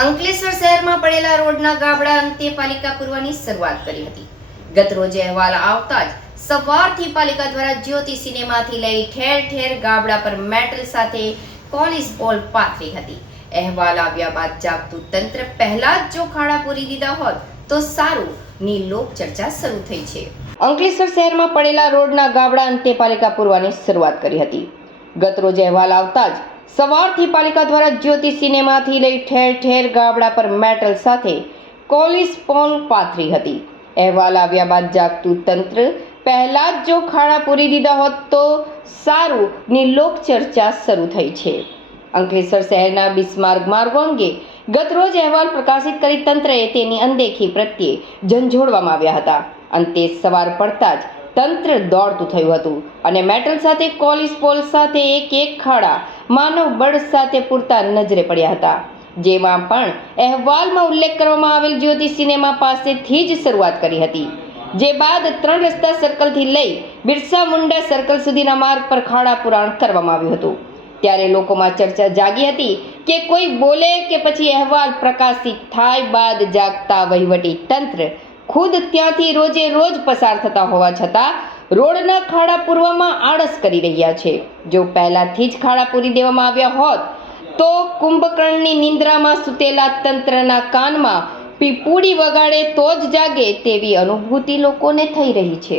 અંકલેશ્વર શહેરમાં પડેલા રોડના ગાબડા અંતે પાલિકા પૂરવાની શરૂઆત કરી હતી। ગત રોજે અહેવાલ આવતા જ સવારથી પાલિકા દ્વારા જ્યોતિ સિનેમાથી લઈ ઠેર ઠેર ગાબડા પર મેટલ સાથે પોલીસ બોલ પાથરી હતી। અહેવાલ આવ્યા બાદ જાગતું તંત્ર પહેલા જ જો ખાડા પૂરી દીધા હોત તો સારું ની લોક ચર્ચા શરૂ થઈ છે। અંકલેશ્વર શહેરમાં પડેલા રોડના ગાબડા અંતે પાલિકા પૂરવાની શરૂઆત કરી હતી। ગત રોજે અહેવાલ આવતા જ સવારથી પાલિકા દ્વારા જ્યોતિ સિનેમાથી લઈ ઠેર ઠેર ગાબડા પર મેટલ સાથે પોલીસ પોલ પાથરી હતી। અહેવાલ આવ્યા બાદ જાગતું તંત્ર પહેલા જ જો ખાડા પૂરી દીધા હોત તો સારું ની લોક ચર્ચા શરૂ થઈ છે। અંકલેશ્વર શહેરના બિસ્માર્ક માર્ગો અંગે ગત રોજ અહેવાલ પ્રકાશિત કરી તંત્રએ તેની અનદેખી પ્રત્યે ઝંઝોડવામાં આવ્યા હતા। અંતે સવાર પડતા જ તંત્ર દોડતું થયું હતું અને મેટલ સાથે પોલીસ પોલ સાથે એક ખાડા માનવ બળ સાથે પૂરતા નજરે પડ્યા હતા, જેમાં પણ અહેવાલમાં ઉલ્લેખ કરવામાં આવેલ જ્યોતિ સિનેમા પાસેથી જ શરૂઆત કરી હતી। જે બાદ 3 રસ્તા સર્કલથી લઈ બિરસા મુંડા સર્કલ સુધીના માર્ગ પર ખાડા પુરાણ કરવામાં આવ્યું હતું। ત્યારે લોકોમાં ચર્ચા જાગી હતી કે કોઈ બોલે કે પછી અહેવાલ પ્રકાશિત થાય બાદ જાગતા વહીવટી તંત્ર ખુદ ત્યાંથી રોજે રોજ પસાર થતા હોવા છતાં રોડના ખાડા પૂરવામાં આળસ કરી રહ્યા છે। જો પહેલાથી જ ખાડા પૂરી દેવામાં આવ્યા હોત તો કુંભકર્ણની નિંદ્રામાં સૂતેલા તંત્રના કાનમાં પીપુડી વગાડે તો જ જાગે તેવી અનુભૂતિ લોકોને થઈ રહી છે।